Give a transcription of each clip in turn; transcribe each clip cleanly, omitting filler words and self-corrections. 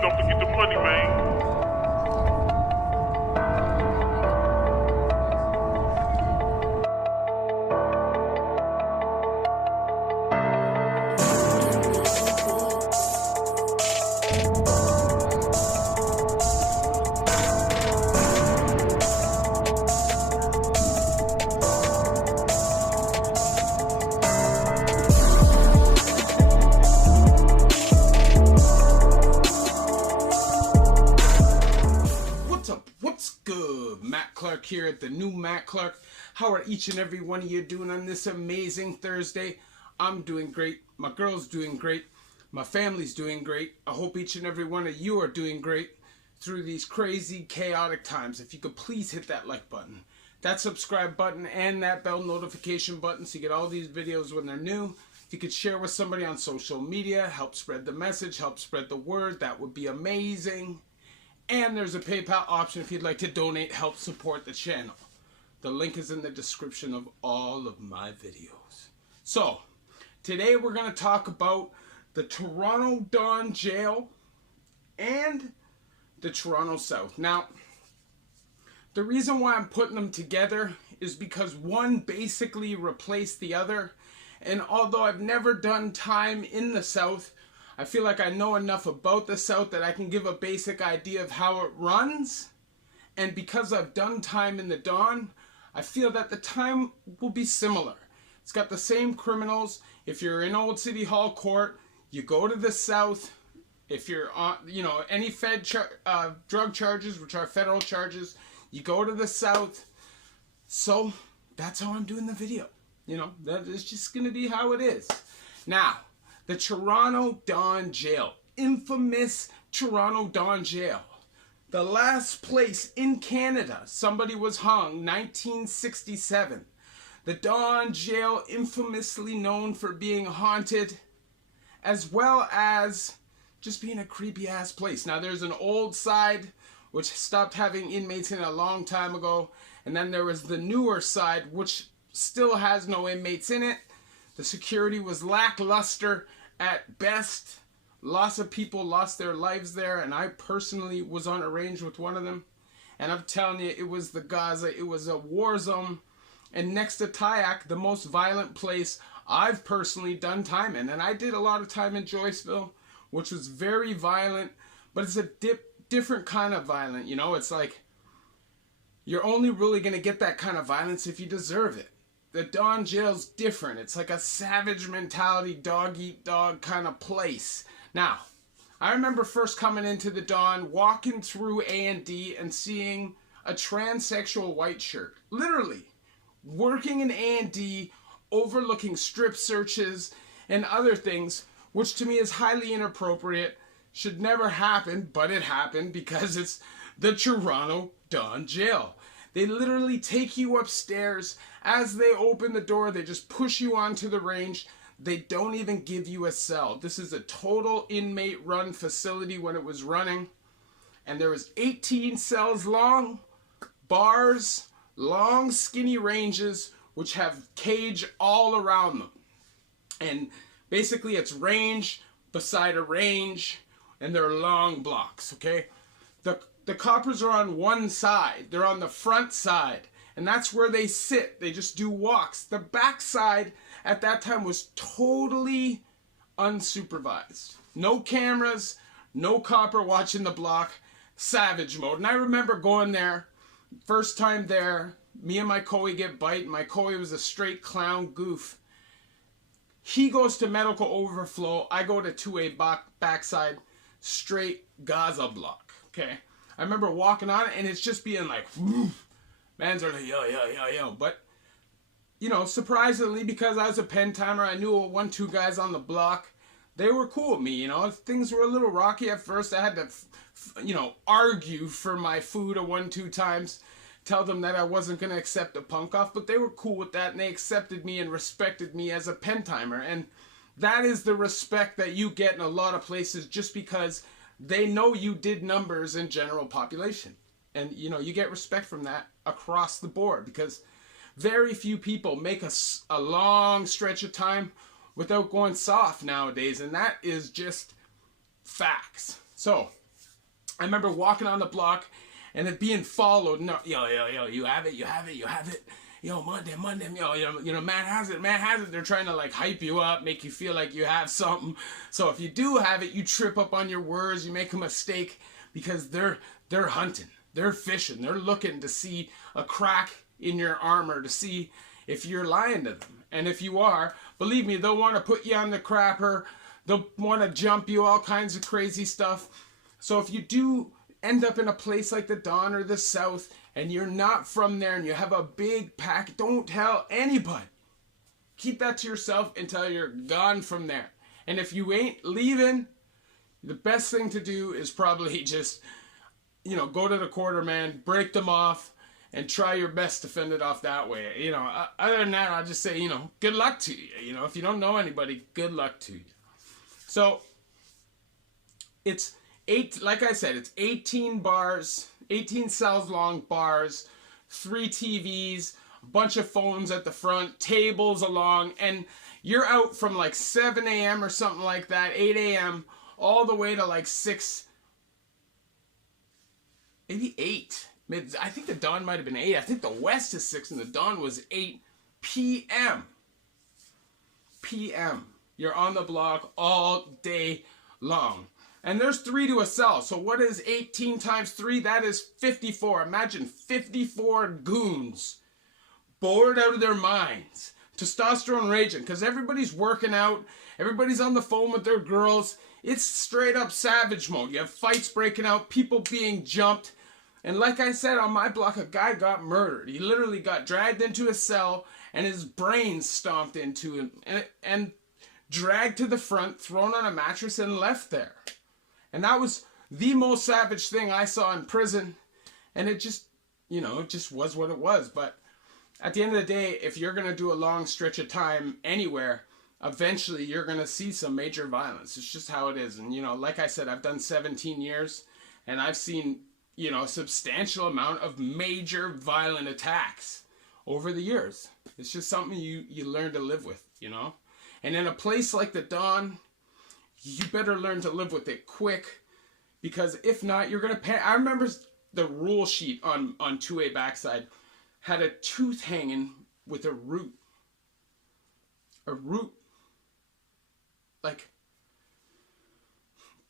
don't forget the money, man. Here at the new Matt Clark. How are each and every one of you doing on this amazing Thursday? I'm doing great. My girl's doing great. My family's doing great. I hope each and every one of you are doing great through these crazy, chaotic times. If you could please hit that like button, that subscribe button, and that bell notification button so you get all these videos when they're new. If you could share with somebody on social media, help spread the message, help spread the word, that would be amazing. And there's a PayPal option if you'd like to donate, help support the channel. The link is in the description of all of my videos. So, today we're going to talk about the Toronto Don Jail and the Toronto South. Now, the reason why I'm putting them together is because one basically replaced the other. And although I've never done time in the South, I feel like I know enough about the South that I can give a basic idea of how it runs. And because I've done time in the Don, I feel that the time will be similar. It's got the same criminals. If you're in Old City Hall Court, you go to the South. If you're on, any drug charges, which are federal charges, you go to the South. So that's how I'm doing the video. That is just going to be how it is. Now, the Toronto Don Jail. Infamous Toronto Don Jail. The last place in Canada somebody was hung, 1967. The Don Jail, infamously known for being haunted, as well as just being a creepy ass place. Now there's an old side, which stopped having inmates in a long time ago. And then there was the newer side, which still has no inmates in it. The security was lackluster at best. Lots of people lost their lives there, and I personally was on a range with one of them. And I'm telling you, it was the Gaza. It was a war zone. And next to Tyack, the most violent place I've personally done time in. And I did a lot of time in Joyceville, which was very violent, but it's a different kind of violent. It's like you're only really going to get that kind of violence if you deserve it. The Don Jail's different. It's like a savage mentality, dog-eat-dog kind of place. Now, I remember first coming into the Don, walking through A&D and seeing a transsexual white shirt. Literally, working in A&D, overlooking strip searches and other things, which to me is highly inappropriate. Should never happen, but it happened because it's the Toronto Don Jail. They literally take you upstairs. As they open the door, they just push you onto the range. They don't even give you a cell. This is a total inmate-run facility when it was running. And there was 18 cells long, bars, long skinny ranges, which have cage all around them. And basically it's range beside a range, and they're long blocks, okay? The coppers are on one side. They're on the front side. And that's where they sit. They just do walks. The back side at that time was totally unsupervised. No cameras, no copper watching the block. Savage mode. And I remember going there, first time there, me and my Coey get bite. My Coey was a straight clown goof. He goes to medical overflow. I go to 2A backside, straight Gaza block. Okay? I remember walking on it, and it's just being like, woof. Man's are like, yo. But, surprisingly, because I was a pen timer, I knew 1-2 guys on the block. They were cool with me, Things were a little rocky at first. I had to, argue for my food 1-2 times. Tell them that I wasn't going to accept a punk off. But they were cool with that, and they accepted me and respected me as a pen timer. And that is the respect that you get in a lot of places just because they know you did numbers in general population. And, you get respect from that across the board because very few people make a long stretch of time without going soft nowadays. And that is just facts. So, I remember walking on the block and it being followed. No, yo, you have it, you have it, you have it. Yo, Monday, yo, man has it, man has it. They're trying to like hype you up, make you feel like you have something. So if you do have it, you trip up on your words, you make a mistake because they're hunting, they're fishing, they're looking to see a crack in your armor to see if you're lying to them. And if you are, believe me, they'll want to put you on the crapper. They'll want to jump you, all kinds of crazy stuff. So if you do end up in a place like the Don or the South and you're not from there and you have a big pack, don't tell anybody. Keep that to yourself until you're gone from there. And if you ain't leaving, the best thing to do is probably just, go to the quarterman, break them off, and try your best to fend it off that way. Other than that, I'll just say, good luck to you. If you don't know anybody, good luck to you. So, it's like I said, it's 18 bars, 18 cells long bars, 3 TVs, a bunch of phones at the front, tables along, and you're out from like 7 a.m. or something like that, 8 a.m., all the way to like 6, maybe 8. I think the Dawn might have been 8. I think the West is 6 and the Dawn was 8 p.m. You're on the block all day long. And there's 3 to a cell. So what is 18 times 3? That is 54. Imagine 54 goons bored out of their minds. Testosterone raging. Because everybody's working out. Everybody's on the phone with their girls. It's straight up savage mode. You have fights breaking out. People being jumped. And like I said, on my block, a guy got murdered. He literally got dragged into a cell and his brains stomped into him. And dragged to the front, thrown on a mattress, and left there. And that was the most savage thing I saw in prison. And it just, it just was what it was. But at the end of the day, if you're going to do a long stretch of time anywhere, eventually you're going to see some major violence. It's just how it is. And, like I said, I've done 17 years and I've seen, a substantial amount of major violent attacks over the years. It's just something you learn to live with, And in a place like the Dawn, you better learn to live with it quick, because if not, you're going to pay. I remember the rule sheet on 2A backside had a tooth hanging with a root. A root. Like,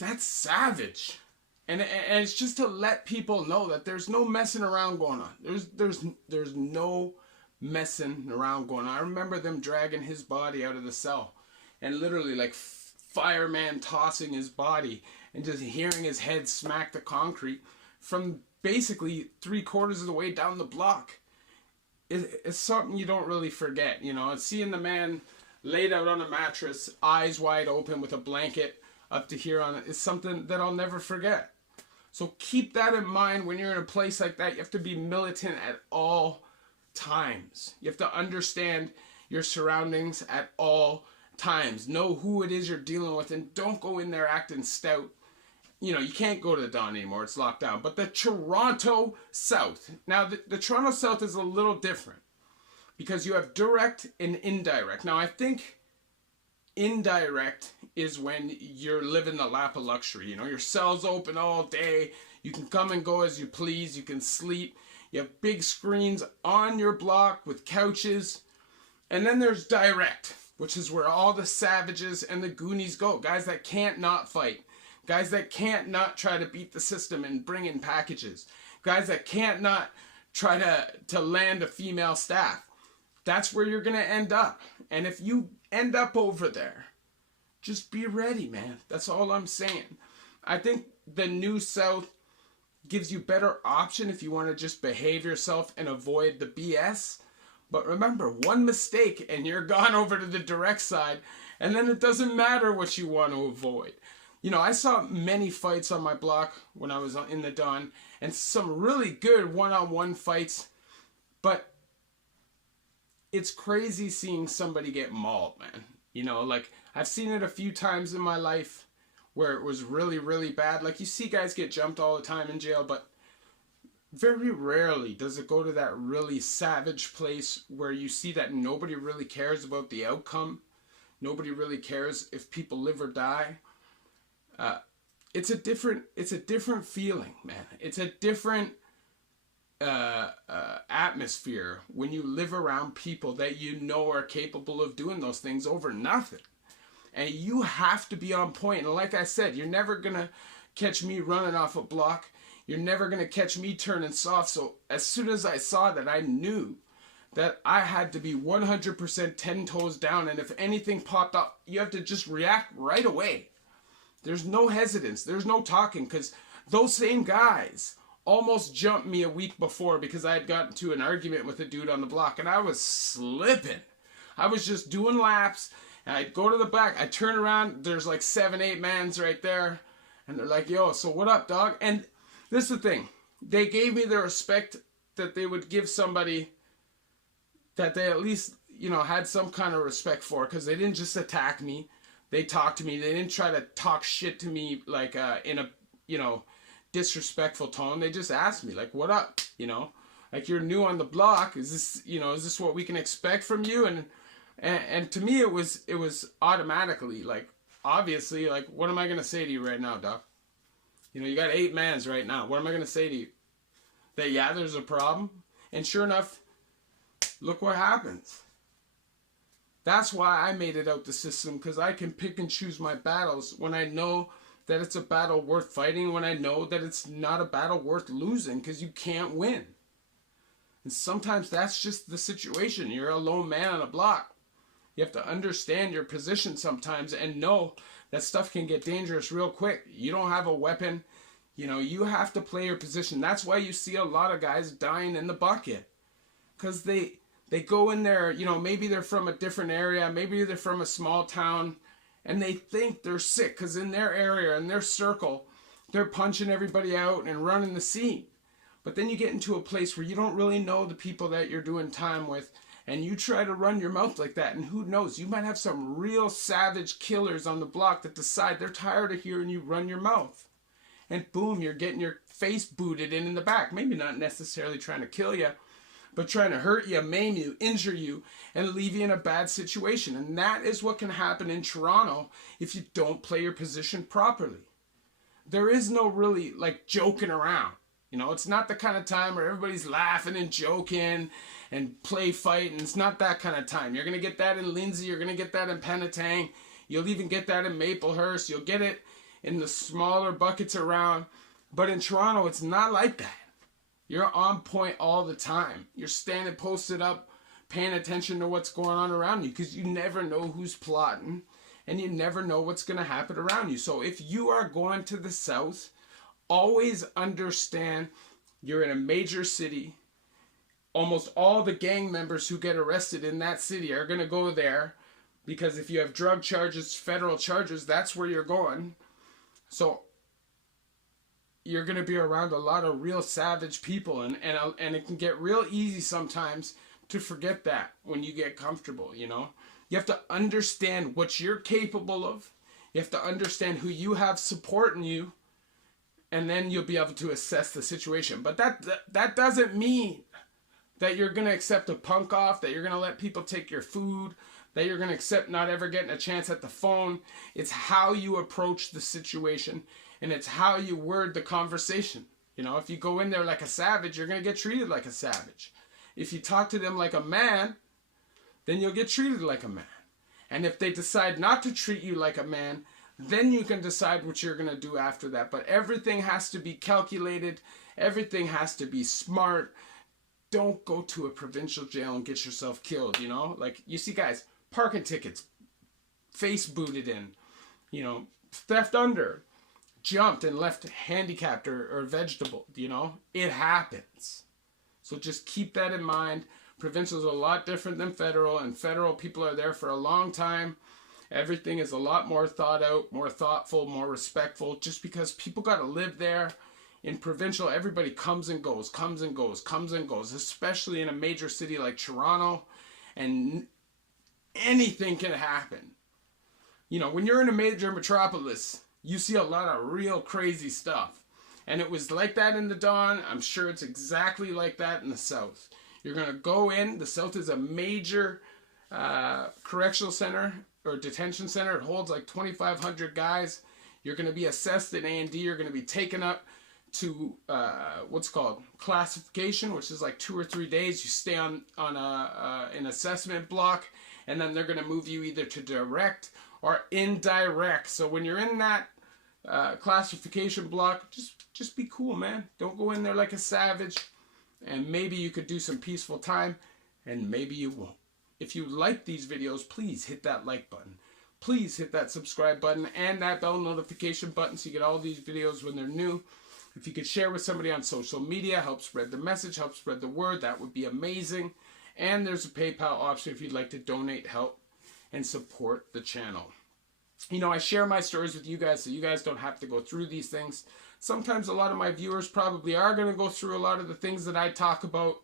that's savage. And it's just to let people know that there's no messing around going on. There's no messing around going on. I remember them dragging his body out of the cell and literally like fireman tossing his body and just hearing his head smack the concrete from basically 3/4 of the way down the block. It's something you don't really forget, and seeing the man laid out on a mattress, eyes wide open with a blanket up to here on it, is something that I'll never forget. So keep that in mind when you're in a place like that. You have to be militant at all times. You have to understand your surroundings at all times. Know who it is you're dealing with, and don't go in there acting stout. You can't go to the Dawn anymore. It's locked down. But the Toronto South. Now, the Toronto South is a little different because you have direct and indirect. Now, I think indirect is when you're living the lap of luxury. Your cell's open all day. You can come and go as you please. You can sleep. You have big screens on your block with couches. And then there's direct, which is where all the savages and the goonies go. Guys that can't not fight. Guys that can't not try to beat the system and bring in packages. Guys that can't not try to land a female staff. That's where you're going to end up. And if you end up over there, just be ready, man. That's all I'm saying. I think the New South gives you better option if you want to just behave yourself and avoid the BS. But remember, one mistake and you're gone over to the direct side, and then it doesn't matter what you want to avoid. I saw many fights on my block when I was in the Dawn, and some really good one-on-one fights, but it's crazy seeing somebody get mauled, man. I've seen it a few times in my life where it was really, really bad. Like, you see guys get jumped all the time in jail, but very rarely does it go to that really savage place where you see that nobody really cares about the outcome. Nobody really cares if people live or die. it's a different feeling, man. It's a different atmosphere when you live around people that you know are capable of doing those things over nothing. And you have to be on point. And like I said, you're never going to catch me running off a block. You're never going to catch me turning soft. So as soon as I saw that, I knew that I had to be 100% 10 toes down. And if anything popped up, you have to just react right away. There's no hesitance. There's no talking, because those same guys almost jumped me a week before because I had gotten into an argument with a dude on the block, and I was slipping. I was just doing laps, and I'd go to the back. I'd turn around. There's like 7, 8 mans right there, and they're like, yo, so what up, dog? And this is the thing. They gave me the respect that they would give somebody that they at least, had some kind of respect for, because they didn't just attack me. They talked to me. They didn't try to talk shit to me like in a, disrespectful tone. They just asked me, like, what up? Like, you're new on the block. Is this what we can expect from you? And to me, it was automatically, like, obviously, like, what am I going to say to you right now, doc? You got 8 mans right now. What am I going to say to you? That, yeah, there's a problem? And sure enough, look what happens. That's why I made it out the system, because I can pick and choose my battles when I know that it's a battle worth fighting, when I know that it's not a battle worth losing, because you can't win. And sometimes that's just the situation. You're a lone man on a block. You have to understand your position sometimes and know that stuff can get dangerous real quick. You don't have a weapon. You have to play your position. That's why you see a lot of guys dying in the bucket, because they go in there, maybe they're from a different area, maybe they're from a small town, and they think they're sick because in their area, in their circle, they're punching everybody out and running the scene. But then you get into a place where you don't really know the people that you're doing time with, and you try to run your mouth like that, and who knows, you might have some real savage killers on the block that decide they're tired of hearing you run your mouth. And boom, you're getting your face booted in the back. Maybe not necessarily trying to kill you, but trying to hurt you, maim you, injure you, and leave you in a bad situation. And that is what can happen in Toronto if you don't play your position properly. There is no really, like, joking around. It's not the kind of time where everybody's laughing and joking and play fighting. It's not that kind of time. You're going to get that in Lindsay. You're going to get that in Penetang. You'll even get that in Maplehurst. You'll get it in the smaller buckets around. But in Toronto, it's not like that. You're on point all the time. You're standing posted up, paying attention to what's going on around you, because you never know who's plotting, and you never know what's going to happen around you. So if you are going to the south, always understand you're in a major city. Almost all the gang members who get arrested in that city are going to go there, because if you have drug charges, federal charges, that's where you're going. So you're going to be around a lot of real savage people, and it can get real easy sometimes to forget that when you get comfortable, You have to understand what you're capable of. You have to understand who you have supporting you, and then you'll be able to assess the situation. But that doesn't mean that you're going to accept a punk off, that you're going to let people take your food, that you're going to accept not ever getting a chance at the phone. It's how you approach the situation, and it's how you word the conversation. If you go in there like a savage, you're going to get treated like a savage. If you talk to them like a man, then you'll get treated like a man. And if they decide not to treat you like a man, then you can decide what you're going to do after that. But everything has to be calculated. Everything has to be smart. Don't go to a provincial jail and get yourself killed, Like, you see guys, parking tickets, face booted in, theft under, jumped and left handicapped or vegetable, It happens. So just keep that in mind. Provincial is a lot different than federal, and federal people are there for a long time. Everything is a lot more thought out, more thoughtful, more respectful, just because people got to live there. In provincial, everybody comes and goes, especially in a major city like Toronto, and anything can happen. When you're in a major metropolis, you see a lot of real crazy stuff. And it was like that in the Dawn. I'm sure it's exactly like that in the South. You're going to go in. The South is a major correctional center or detention center. It holds like 2,500 guys. You're going to be assessed in A&D. You're going to be taken up to what's called classification, which is like 2 or 3 days. You stay on an assessment block, and then they're going to move you either to direct or indirect. So when you're in that classification block, just be cool, man. Don't go in there like a savage, and maybe you could do some peaceful time, and maybe you won't. If you like these videos, please hit that like button. Please hit that subscribe button and that bell notification button so you get all these videos when they're new. If you could share with somebody on social media, help spread the message, help spread the word, that would be amazing. And there's a PayPal option if you'd like to donate, help, and support the channel. You know, I share my stories with you guys so you guys don't have to go through these things. Sometimes a lot of my viewers probably are going to go through a lot of the things that I talk about.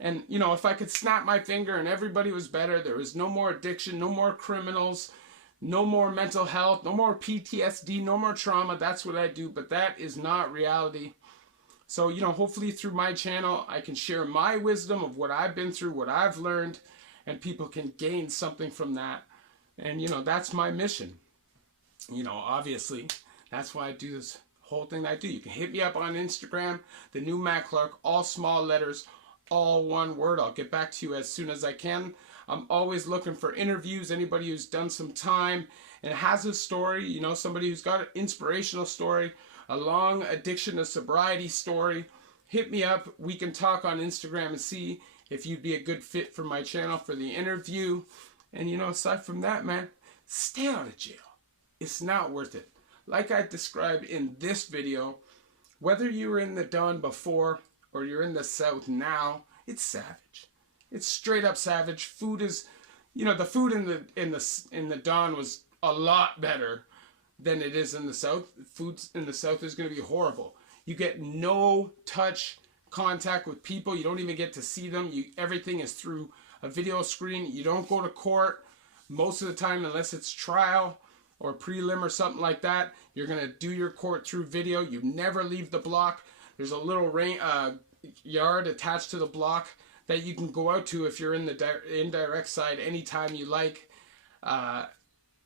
And, you know, if I could snap my finger and everybody was better, there was no more addiction, no more criminals, no more mental health, no more PTSD, no more trauma, that's what I do. But that is not reality. So, you know, hopefully through my channel, I can share my wisdom of what I've been through, what I've learned, and people can gain something from that. And, you know, that's my mission. You know, obviously, that's why I do this whole thing I do. You can hit me up on Instagram, the new Matt Clark, all small letters, all one word. I'll get back to you as soon as I can. I'm always looking for interviews. Anybody who's done some time and has a story, you know, somebody who's got an inspirational story, a long addiction to sobriety story, hit me up. We can talk on Instagram and see if you'd be a good fit for my channel for the interview. And, you know, aside from that, man, stay out of jail. It's not worth it. Like I described in this video, whether you were in the Don before or you're in the South now, it's savage. It's straight up savage. Food is, you know, the food in the Don was a lot better than it is in the South. Food in the South is going to be horrible. You get no touch contact with people. You don't even get to see them. Everything is through a video screen. You don't go to court most of the time unless it's trial or prelim or something like that. You're going to do your court through video. You never leave the block. There's a little yard attached to the block that you can go out to if you're in the indirect side anytime you like.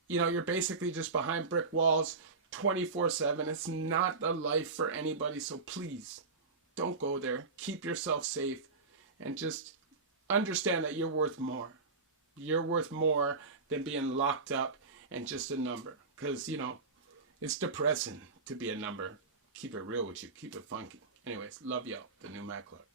You know, you're basically just behind brick walls 24/7. It's not the life for anybody, so please don't go there. Keep yourself safe and just understand that you're worth more. You're worth more than being locked up and just a number. Because, you know, it's depressing to be a number. Keep it real with you. Keep it funky. Anyways, love y'all. The new Matt Clark.